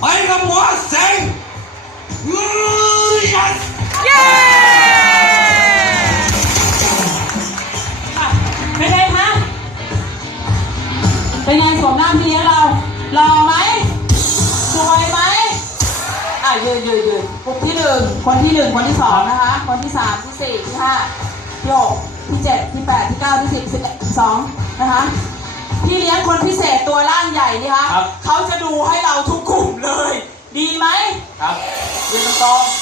ไปกับหมอเสงอือ yes อะเป็นไงคะเป็นไงสวมหน้าพี่เลี้ยงเราหล่อไหมสวยไหมอะยืนยืนยืนกลุ่มที่หนึ่งคนที่หนึ่งคนที่สองนะคะ คนที่สามที่สี่ที่ห้าที่หกที่เจ็ดที่แปดที่เก้าที่สิบสิบเอ็ดสิบสองนะคะพี่เลี้ยงคนพิเศษตัวร่างใหญ่นี่คะครับเขาจะดูให้เราทุกกลุ่มเลย ดีไหมครับยืนตรงๆ